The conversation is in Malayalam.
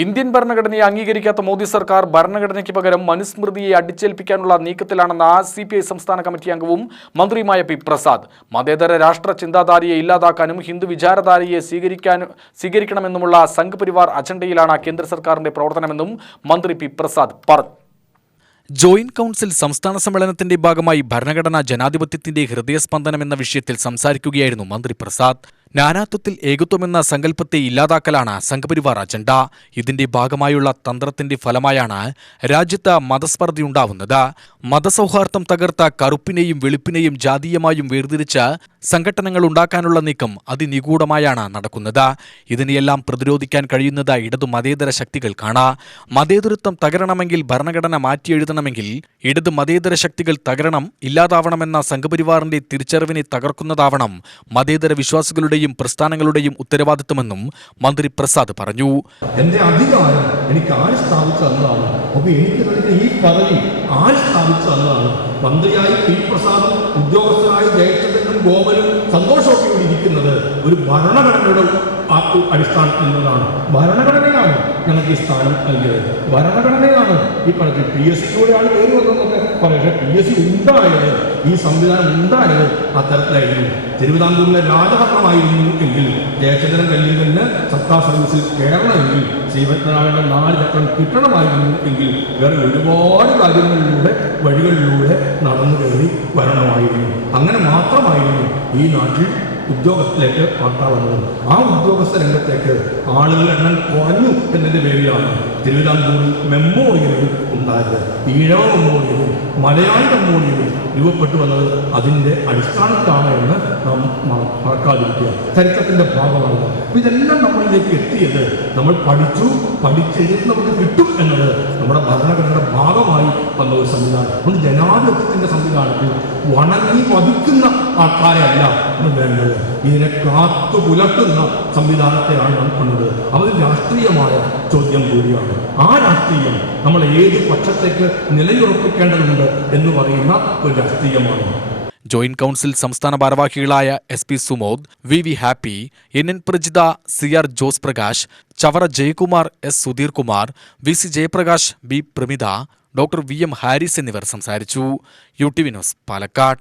ഇന്ത്യൻ ഭരണഘടനയെ അംഗീകരിക്കാത്ത മോദി സർക്കാർ ഭരണഘടനയ്ക്ക് പകരം മനുസ്മൃതിയെ അടിച്ചേൽപ്പിക്കാനുള്ള നീക്കത്തിലാണെന്ന CPI സംസ്ഥാന കമ്മിറ്റി അംഗവും മന്ത്രിയുമായ പി പ്രസാദ്. മതേതര രാഷ്ട്ര ചിന്താധാരയെ ഇല്ലാതാക്കാനും ഹിന്ദു വിചാരധാരയെ സ്വീകരിക്കണമെന്നുമുള്ള സംഘ് പരിവാർ അജണ്ടയിലാണ് കേന്ദ്ര സർക്കാരിന്റെ പ്രവർത്തനമെന്നും മന്ത്രി പി പ്രസാദ് പറഞ്ഞു. ജോയിന്റ് കൗൺസിൽ സംസ്ഥാന സമ്മേളനത്തിന്റെ ഭാഗമായി ഭരണഘടനാ ജനാധിപത്യത്തിന്റെ ഹൃദയസ്പന്ദനം എന്ന വിഷയത്തിൽ സംസാരിക്കുകയായിരുന്നു മന്ത്രി പ്രസാദ്. നാനാത്വത്തിൽ ഏകത്വമെന്ന സങ്കല്പത്തെ ഇല്ലാതാക്കലാണ് സംഘപരിവാർ അജണ്ട. ഇതിന്റെ ഭാഗമായുള്ള തന്ത്രത്തിന്റെ ഫലമായാണ് രാജ്യത്ത് മതസ്പർദ്ധയുണ്ടാവുന്നത്. മതസൗഹാർദ്ദം തകർത്ത കറുപ്പിനെയും വെളുപ്പിനെയും ജാതീയമായും വേർതിരിച്ച് സംഘടനകൾ ഉണ്ടാക്കാനുള്ള നീക്കം അതിനിഗൂഢമായാണ് നടക്കുന്നത്. ഇതിനെയെല്ലാം പ്രതിരോധിക്കാൻ കഴിയുന്നത് ഇടതു മതേതര ശക്തികൾക്കാണ്. മതേതരത്വം തകരണമെങ്കിൽ ഭരണഘടന മാറ്റിയെഴുതണമെങ്കിൽ ഇടതു മതേതര ശക്തികൾ തകരണം, ഇല്ലാതാവണമെന്ന സംഘപരിവാറിന്റെ തിരിച്ചറിവിനെ തകർക്കുന്നതാവണം മതേതര വിശ്വാസികളുടെ പ്രസ്ഥാനങ്ങളുടെയും ഉത്തരവാദിത്വമെന്നും മന്ത്രി പ്രസാദ് പറഞ്ഞു. എന്റെ അധികാരം എനിക്ക് ആര് സ്ഥാപിച്ചു തന്നതാണ്. അപ്പൊ എനിക്ക് ഈ പദവി ആര് സ്ഥാപിച്ചു തന്നതാണ്. മന്ത്രിയായി പി പ്രസാദും ഉദ്യോഗസ്ഥനായി ജയചന്ദ്രനും ഗോപനും സന്തോഷമൊക്കെ ഇരിക്കുന്നത് ഒരു ഭരണഘടനയുടെ അടിസ്ഥാനത്തിൽ നിന്നതാണ്. ഭരണഘടനയാണ് ഞങ്ങൾക്ക് ഈ സ്ഥാനം നൽകിയത്. ഭരണഘടനയാണ് ഈ പറഞ്ഞത്. PSCയിലൂടെയാണ് കയറി വന്നതെന്നൊക്കെ പറയുന്നത്. PSC ഉണ്ടായത്, ഈ സംവിധാനം ഉണ്ടായത് അത്തരത്തിലായിരുന്നു. തിരുവിതാംകൂറിലെ രാജഭരണമായിരുന്നു എങ്കിൽ ജയചന്ദ്രൻ കല്ലിങ്കലിന് സർക്കാർ സർവീസിൽ കയറണമെങ്കിൽ ശ്രീപത്മനാഭന്റെ 4 ചക്രം കിട്ടണമായിരുന്നു എങ്കിൽ വേറെ ഒരുപാട് കാര്യങ്ങളിലൂടെ വഴികളിലൂടെ നടന്നു കയറി വരണമായിരുന്നു. അങ്ങനെ മാത്രമായിരുന്നു ഈ നാട്ടിൽ ഉദ്യോഗസ്ഥത്തിലേക്ക് വാർത്ത വന്നത്. ആ ഉദ്യോഗസ്ഥ രംഗത്തേക്ക് ആളുകളുടെ എണ്ണം കുറഞ്ഞു എന്നതിൻ്റെ പേരിലാണ് തിരുവിതാംകൂറിൽ മെമ്മോറിയലുകൾ ഉണ്ടായത്. ഈഴവ മെമ്മോറിയലും മലയാളി മെമ്മോറിയലും രൂപപ്പെട്ടു വന്നത് അതിൻ്റെ അടിസ്ഥാനത്തിലാണ് എന്ന് നാം മറക്കാതിരിക്കുക. ചരിത്രത്തിൻ്റെ ഭാഗമാണ്. ഇതെല്ലാം നമ്മളിലേക്ക് എത്തിയത് നമ്മൾ പഠിച്ചെഴുതി നമുക്ക് കിട്ടും എന്നത് നമ്മുടെ ഭരണഘടനയുടെ ഭാഗമായി വന്ന ഒരു സംവിധാനം. അതുകൊണ്ട് ജനാധിപത്യത്തിൻ്റെ സംവിധാനത്തിൽ വണങ്ങി വധിക്കുന്ന ആൾക്കാരെ അല്ല വേണ്ടത്, ഇതിനെ കാത്തു പുലർത്തുന്ന സംവിധാനത്തെയാണ് നാം കണ്ടത്. അത് രാഷ്ട്രീയമായ ചോദ്യം കൂടിയാണ്. ആ രാഷ്ട്രീയം നമ്മൾ ഏത് പക്ഷത്തേക്ക് നിലയുറപ്പിക്കേണ്ടതുണ്ട് എന്ന് പറയുന്ന ഒരു രാഷ്ട്രീയമാണ്. ജോയിന്റ് കൗൺസിൽ സംസ്ഥാന ഭാരവാഹികളായ SP Sumod, VV Happy, NN Prajitha, CR Jose Prakash, Chavara Jayakumar, S Sudheer Kumar, VC Jayaprakash, B Pramitha, doctor VM Haris എന്നിവർ സംസാരിച്ചു. UTV news, Palakkad.